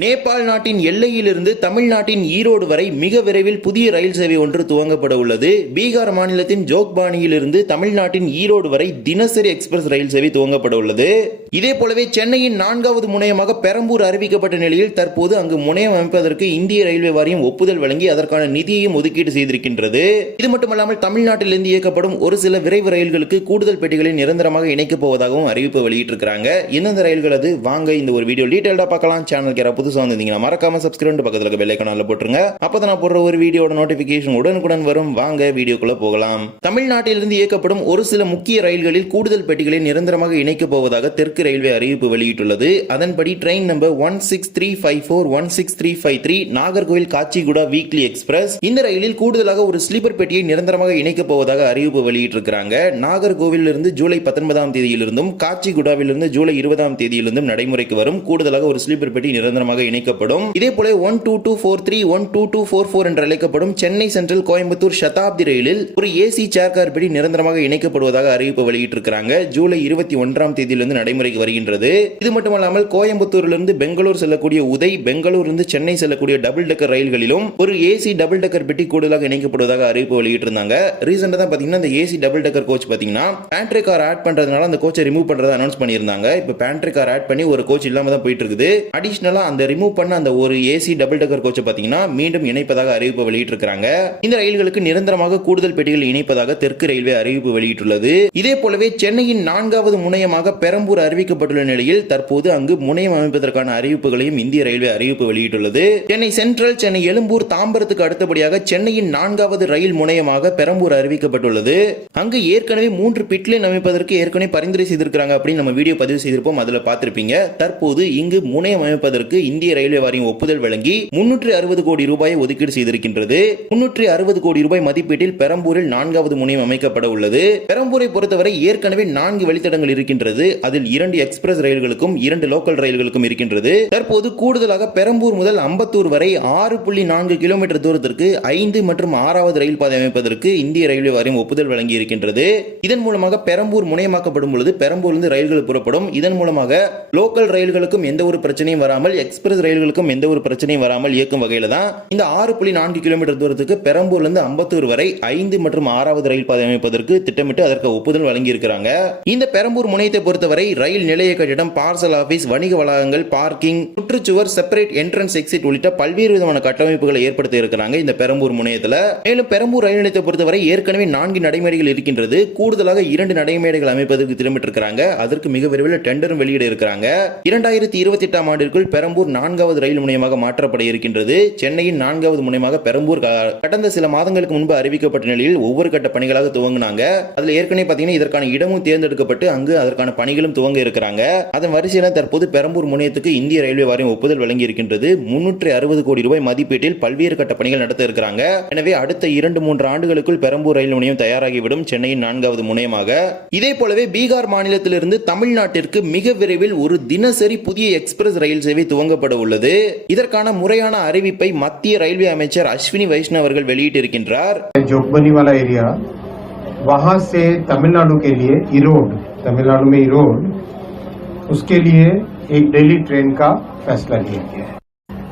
நேபாள் நாட்டின் எல்லையிலிருந்து தமிழ்நாட்டின் ஈரோடு வரை மிக விரைவில் புதிய ரயில் சேவை ஒன்று துவங்கப்பட உள்ளது. பீகார் மாநிலத்தின் ஜோக்பானியிலிருந்து தமிழ்நாட்டின் ஈரோடு வரை தினசரி எக்ஸ்பிரஸ் ரயில் சேவை துவங்கப்பட உள்ளது. இதே போலவே சென்னையின் நான்காவது முனையமாக பெரம்பூர் அறிவிக்கப்பட்ட நிலையில் தற்போது அங்கு முனையம் அமைப்பதற்கு இந்திய ரயில்வே வாரியம் ஒப்புதல் வழங்கி அதற்கான நிதியையும் ஒதுக்கீடு செய்திருக்கின்றது. இது மட்டுமல்லாமல் தமிழ்நாட்டிலிருந்து இயக்கப்படும் ஒரு சில விரைவு ரயில்களுக்கு கூடுதல் பெட்டிகளை நிரந்தரமாக இணைக்கப் போவதாகவும் அறிவிப்பு வெளியிட்டிருக்கிறாங்க. எந்தெந்த ரயில்கள் அது? வாங்க இந்த ஒரு வீடியோ டீட்டெயில்டா பார்க்கலாம். சேனல் கேரப்பு புதுசாக வந்திருந்தீங்கன்னா மறக்காம சப்ஸ்கிரைப் பக்கத்தில் இருக்க பெல் போட்டுருங்க. அப்போ நான் போடுற ஒரு வீடியோட நோட்டிஃபிகேஷன் உடனுக்குடன் வரும். வாங்க வீடியோக்குள்ள போகலாம். தமிழ்நாட்டிலிருந்து இயக்கப்படும் ஒரு சில முக்கிய ரயில்களில் கூடுதல் பெட்டிகளை நிரந்தரமாக இணைக்கப் போவதாக தெற்கு ரயில்வே அறிவிப்பு வெளியிட்டுள்ளது. அதன்படி train number one six three five four one six three five three Nagercoil Kacheguda weekly express இந்த ரயிலில் கூடுதலாக ஒரு ஸ்லீப்பர் பெட்டியை நிரந்தரமாக இணைக்கப் போவதாக அறிவிப்பு வெளியிட்டிருக்கிறாங்க. நாகர்கோவில் இருந்து ஜூலை பத்தொன்பதாம் தேதியிலிருந்தும் காச்சிகுடாவிலிருந்து ஜூலை இருபதாம் தேதியிலிருந்தும் நடைமுறைக்கு வரும். கூடுதலாக ஒரு ஸ்லீப்பர் பெட்டி நிரந்தரமாக இணைக்கப்படும். இதே போல one two two four three one two two four four என்று அழைக்கப்படும் சென்னை சென்ட்ரல் கோயம்புத்தூர் சதாப்தி ரயிலில் ஒரு ஏசி சேர் கார் பெட்டி நிரந்தரமாக இணைக்கப்படுவதாக அறிவிப்பு வெளியிட்டிருக்கிறாங்க. ஜூலை இருபத்தி ஒன்றாம் தேதியிலிருந்து நடைமுறைக்கு வருகின்றது. இது மட்டுமல்லாமல் கோயம்புத்தூரிலிருந்து பெங்களூர் செல்லக்கூடிய உதய் பெங்களூரிலிருந்து சென்னை செல்லக்கூடிய டபுள் டெக்கர் ரயில்களிலும் ஒரு ஏசி டபுள் டெக்கர் பெட்டி கூடுதலாக இணைக்கப்படுவதாக அறிவிப்பு வெளியிட்டிருந்தாங்க. ரீசெண்டாக தான் பார்த்தீங்கன்னா இந்த ஏசி டபுள் டெக்கர் கோச் பார்த்தீங்கன்னா பேண்ட்ரி கார் ஆட் பண்றதுனால அந்த கோச்சை ரிமூவ் பண்றதை அனௌன்ஸ் பண்ணியிருந்தாங்க. இப்போ பேண்ட்ரி கார் ஆட் பண்ணி ஒரு கோச் இல்லாம தான் போயிட்டு இருக்குது. அடிஷனலா அந்த அதை ரிமூவ் பண்ண அந்த ஒரு ஏசி டபுள் டக்கர் கோச்சை பார்த்தீங்கன்னா மீண்டும் இணைப்பதாக அறிவிப்பு வெளியிட்டிருக்கிறாங்க. இந்த ரயில்களுக்கு நிரந்தரமாக கூடுதல் பெட்டிகள் இணைப்பதாக தெற்கு ரயில்வே அறிவிப்பு வெளியிட்டுள்ளது. இதே போலவே சென்னையின் நான்காவது முனையமாக பெரம்பூர் அறிவிக்கப்பட்டுள்ள நிலையில் தற்போது அங்கு முனையம் அமைப்பதற்கான அறிவிப்புகளையும் இந்திய ரயில்வே அறிவிப்பு வெளியிட்டுள்ளது. சென்னை சென்ட்ரல் சென்னை எழும்பூர் தாம்பரத்துக்கு அடுத்தபடியாக சென்னையின் நான்காவது ரயில் முனையமாக பெரம்பூர் அறிவிக்கப்பட்டுள்ளது. அங்கு ஏற்கனவே மூன்று பிட்லைன் அமைப்பதற்கு ஏற்கனவே பரிந்துரை செய்திருக்கிறாங்க அப்படின்னு நம்ம வீடியோ பதிவு செய்திருப்போம். அதுல பார்த்திருப்பீங்க. தற்போது இங்கு முனையம் அமைப்பதற்கு இந்திய ரயில்வே வாரியம் ஒப்புதல் வழங்கி முன்னூற்றி அறுபது கோடி ரூபாயை ஒதுக்கீடு செய்திருக்கின்றது. முன்னூற்றி அறுபது கோடி ரூபாய் மதிப்பீட்டில் பெரம்பூரில் நான்காவது முனையம் அமைக்கப்பட உள்ளது. பெரம்பூரை பொறுத்தவரை ஏற்கனவே நான்கு வழித்தடங்கள் இருக்கின்றது. அதில் இரண்டு எக்ஸ்பிரஸ் ரயில்களுக்கும் இரண்டு லோக்கல் ரயில்களுக்கும் இருக்கின்றது. தற்போது கூடுதலாக பெரம்பூர் முதல் அம்பத்தூர் வரை ஆறு புள்ளி நான்கு கிலோமீட்டர் தூரத்திற்கு ஐந்து மற்றும் ஆறாவது ரயில் பாதை அமைப்பதற்கு இந்திய ரயில்வே வாரியம் ஒப்புதல் வழங்கி இருக்கின்றது இதன் மூலமாக பெரம்பூர் முனையமாக்கப்படும் பொழுது பெரம்பூரிலிருந்து ரயில்கள் புறப்படும். இதன் மூலமாக லோக்கல் ரயில்களுக்கும் எந்த ஒரு பிரச்சனையும் வராமல் எக்ஸ்பிரஸ் ரயில்களுக்கும் எந்த ஒரு பிரச்சனையும் வராமல் இயக்கும் வகையில் தான் இந்த ஆறு புள்ளி நான்கு கிலோமீட்டர் தூரத்துக்கு பெரம்பூர்லேருந்து அம்பத்தூர் வரை ஐந்து மற்றும் ஆறாவது ரயில் பாதை அமைப்பதற்கு திட்டமிட்டு அதற்கு ஒப்புதல் வழங்கியிருக்கிறாங்க. இந்த பெரம்பூர் முனையத்தை பொறுத்தவரை ரயில் நிலைய கட்டிடம் பார்சல் ஆபீஸ் வணிக வளாகங்கள் பார்க்கிங் சுற்றுச்சுவர் செப்பரேட் என்ட்ரன்ஸ் எக்ஸிட் உள்ளிட்ட பல்வேறு விதமான கட்டமைப்புகளை ஏற்படுத்தி இருக்கிறாங்க இந்த பெரம்பூர் முனையத்தில். மேலும் பெரம்பூர் ரயில் நிலையத்தை பொறுத்தவரை ஏற்கனவே நான்கு நடைமேடைகள் இருக்கின்றது. கூடுதலாக இரண்டு நடைமேடைகள் அமைப்பதற்கு திட்டமிட்டிருக்கிறாங்க. அதற்கு மிக விரைவில் டெண்டரும் வெளியிட இருக்கிறாங்க. இரண்டாயிரத்தி இருபத்தி எட்டாம் ஆண்டிற்குள் பெரம்பூர் நான்காவது ரயில் முனையமாக மாற்றப்பட இருக்கின்றது சென்னையின் நான்காவது முனையமாக பெரம்பூர் க- கடந்த சில மாதங்களுக்கு முன்பு அறிவிக்கப்பட்ட நிலையில் ஒவ்வொரு கட்ட பணிகளாக துவங்கினாங்க. அதில் ஏற்கனவே பார்த்தீங்கன்னா இதற்கான இடமும் தேர்ந்தெடுக்கப்பட்டு அங்கு அதற்கான பணிகளும் துவங்க இருக்கிறாங்க. அதன் வரிசையில் தற்போது பெரம்பூர் முனையத்துக்கு இந்திய ரயில்வே வாரியம் ஒப்புதல் வழங்கி இருக்கின்றது முன்னூற்றி அறுபது கோடி ரூபாய் மதிப்பீட்டில் பல்வேறு கட்ட பணிகள் நடத்த இருக்கிறாங்க. எனவே அடுத்த இரண்டு மூன்று ஆண்டுகளுக்குள் பெரம்பூர் ரயில் முனையம் தயாராகிவிடும் சென்னையின் நான்காவது முனையமாக. இதே போலவே பீகார் மாநிலத்திலிருந்து தமிழ்நாட்டிற்கு மிக விரைவில் ஒரு தினசரி புதிய எக்ஸ்பிரஸ் ரயில் சேவை துவங்கப்பட உள்ளது இதற்கான முறையான அறிவிப்பை மத்திய ரயில்வே அமைச்சர் அஸ்வினி வைஷ்ணவ் அவர்கள் வெளியிட்டிருக்கின்றார் जोगबनी वाला एरिया वहाँ से तमिलनाडु के लिए इरोड तमिलनाडु में इरोड उसके लिए एक डेली ट्रेन का फैसला लिया गया है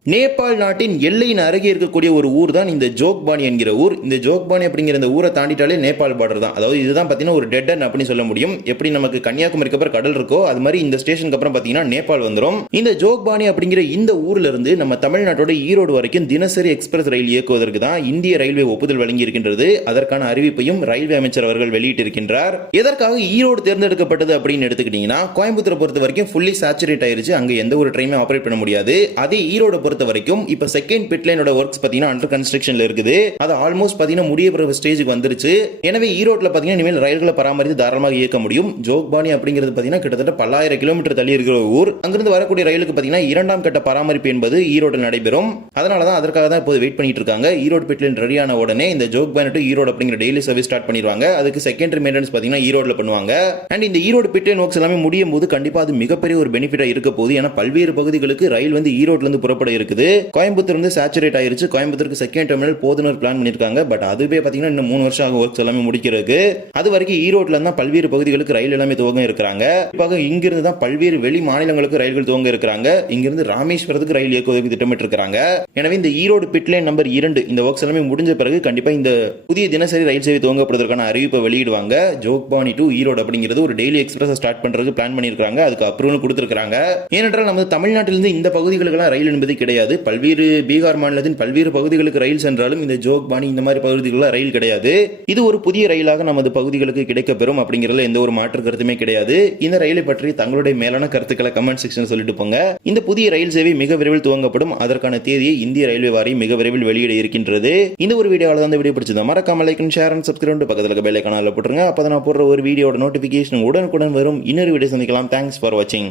நேபாள் நாட்டின் எல்லையின் அருகே இருக்கக்கூடிய ஒரு ஊர் தான் இந்த ஜோக்பானி என்கிற ஊர். இந்த ஜோக்பானி அப்படிங்கிற இந்த ஊரை தாண்டிட்டாலே நேபாள் பார்டர் தான். அதாவது இதுதான் பார்த்தீங்கன்னா ஒரு டெட் அண்ட் அப்படின்னு சொல்ல முடியும். எப்படி நமக்கு கன்னியாகுமரிக்கு அப்புறம் கடல் இருக்கோ அது மாதிரி இந்த ஸ்டேஷனுக்கு அப்புறம் பார்த்தீங்கன்னா நேபாள் வந்துடும் இந்த ஜோக்பானி அப்படிங்கிற இந்த ஊர்ல இருந்து நம்ம தமிழ்நாட்டோட ஈரோடு வரைக்கும் தினசரி எக்ஸ்பிரஸ் ரயில் இயக்குவதற்கு தான் இந்திய ரயில்வே ஒப்புதல் வழங்கி இருக்கின்றது அதற்கான அறிவிப்பையும் ரயில்வே அமைச்சர் அவர்கள் வெளியிட்டிருக்கின்றார். எதற்காக ஈரோடு தேர்ந்தெடுக்கப்பட்டது அப்படின்னு எடுத்துக்கிட்டீங்கன்னா கோயம்புத்தூர் பொறுத்த வரைக்கும் ஃபுல்லி சேச்சுரேட் ஆயிருச்சு. அங்க எந்த ஒரு ட்ரெயினும் ஆப்ரேட் பண்ண முடியாது. அதே ஈரோடு பொறுத்த வரைக்கும் இப்ப செகண்ட் பிட் லைனோட ஒர்க்ஸ் பாத்தீங்கன்னா அண்டர் கன்ஸ்ட்ரக்ஷன்ல இருக்குது. அது ஆல்மோஸ்ட் பாத்தீங்கன்னா முடிய போற ஸ்டேஜுக்கு வந்துருச்சு. எனவே e ஈரோட்ல பாத்தீங்கன்னா இனிமேல் ரயில்களை பராமரித்து தாராளமாக இயக்க முடியும். ஜோக்பானி அப்படிங்கிறது பாத்தீங்கன்னா கிட்டத்தட்ட பல்லாயிரம் கிலோமீட்டர் தள்ளி இருக்கிற ஊர். அங்கிருந்து வரக்கூடிய ரயிலுக்கு பாத்தீங்கன்னா இரண்டாம் கட்ட பராமரிப்பு என்பது e ஈரோடு நடைபெறும். அதனால தான் அதற்காக தான் இப்போது வெயிட் பண்ணிட்டு இருக்காங்க. ஈரோடு பிட் லைன் ரெடியான உடனே இந்த ஜோக்பானி டு ஈரோடு e அப்படிங்கிற டெய்லி சர்வீஸ் ஸ்டார்ட் பண்ணிடுவாங்க. அதுக்கு செகண்டரி மெயின்டெனன்ஸ் பாத்தீங்கன்னா ஈரோட்ல பண்ணுவாங்க. அண்ட் இந்த ஈரோடு பிட் லைன் ஒர்க்ஸ் எல்லாமே முடியும் போது கண்டிப்பா அது மிகப்பெரிய ஒரு பெனிஃபிட்டா இருக்க போகுது. ஏன்னா பல்வேறு பகுதிகளுக்கு ரயில் வந்து ஈரோட்ல இருந்து புறப்பட இருக்குது. கோயம்புத்தூர் வந்து சேச்சுரேட் ஆயிருச்சு. கோயம்புத்தூருக்கு செகண்ட் டெர்மினல் போதுனர் பிளான் பண்ணிருக்காங்க. பட் அதுவே பாத்தீங்கன்னா இன்னும் மூணு வருஷம் ஆகும் ஒர்க்ஸ் எல்லாமே முடிக்கிறதுக்கு. அது வரைக்கும் ஈரோட்ல இருந்தா பல்வேறு பகுதிகளுக்கு ரயில் எல்லாமே துவங்க இருக்கிறாங்க. குறிப்பாக இங்கிருந்து தான் பல்வேறு வெளி மாநிலங்களுக்கு ரயில்கள் துவங்க இருக்கிறாங்க. இங்கிருந்து ராமேஸ்வரத்துக்கு ரயில் இயக்குவதற்கு திட்டமிட்டு இருக்காங்க எனவே இந்த ஈரோடு பிட்லைன் நம்பர் இரண்டு இந்த ஒர்க்ஸ் எல்லாமே முடிஞ்ச பிறகு கண்டிப்பா இந்த புதிய தினசரி ரயில் சேவை துவங்கப்படுவதற்கான அறிவிப்பை வெளியிடுவாங்க. ஜோக்பானி டு ஈரோடு அப்படிங்கிறது ஒரு டெய்லி எக்ஸ்பிரஸ் ஸ்டார்ட் பண்றதுக்கு பிளான் பண்ணியிருக்காங்க அதுக்கு அப்ரூவல் கொடுத்துருக்காங்க ஏனென்றால் நமது தமிழ்நாட்டிலிருந்து இந்த பகுதிகளுக்கெல்லாம் ரயில் என்பது கிடையாது. பல்வேறு பீகார் மாநிலத்தின் பல்வேறு பகுதிகளுக்கு ரயில் சென்றாலும் இந்த ஜோக்பானி இந்த மாதிரி பகுதிகளில் ரயில் கிடையாது. இது ஒரு புதிய ரயிலாக நமது பகுதிகளுக்கு கிடைக்கப்பெறும் அப்படிங்கிறதுல எந்த ஒரு மாற்று கருத்துமே கிடையாது. இந்த ரயிலை பற்றி தங்களுடைய மேலான கருத்துக்களை கமெண்ட் செக்ஷன் சொல்லிட்டு போங்க. இந்த புதிய ரயில் சேவை மிக விரைவில் துவங்கப்படும். அதற்கான தேதியை இந்திய ரயில்வே வாரியம் மிக விரைவில் வெளியிட இருக்கின்றது. இந்த ஒரு வீடியோவில் தான் வீடியோ பிடிச்சது மறக்காம லைக் ஷேர் அண்ட் சப்ஸ்கிரைப் பக்கத்தில் பெல் ஐக்கான போட்டுருங்க. அப்போ நான் போடுற ஒரு வீடியோட நோட்டிபிகேஷன் உடனுக்குடன் வரும். இன்னொரு வீடியோ சந்திக்கலாம். தேங்க்ஸ் ஃபார் வாட்சிங்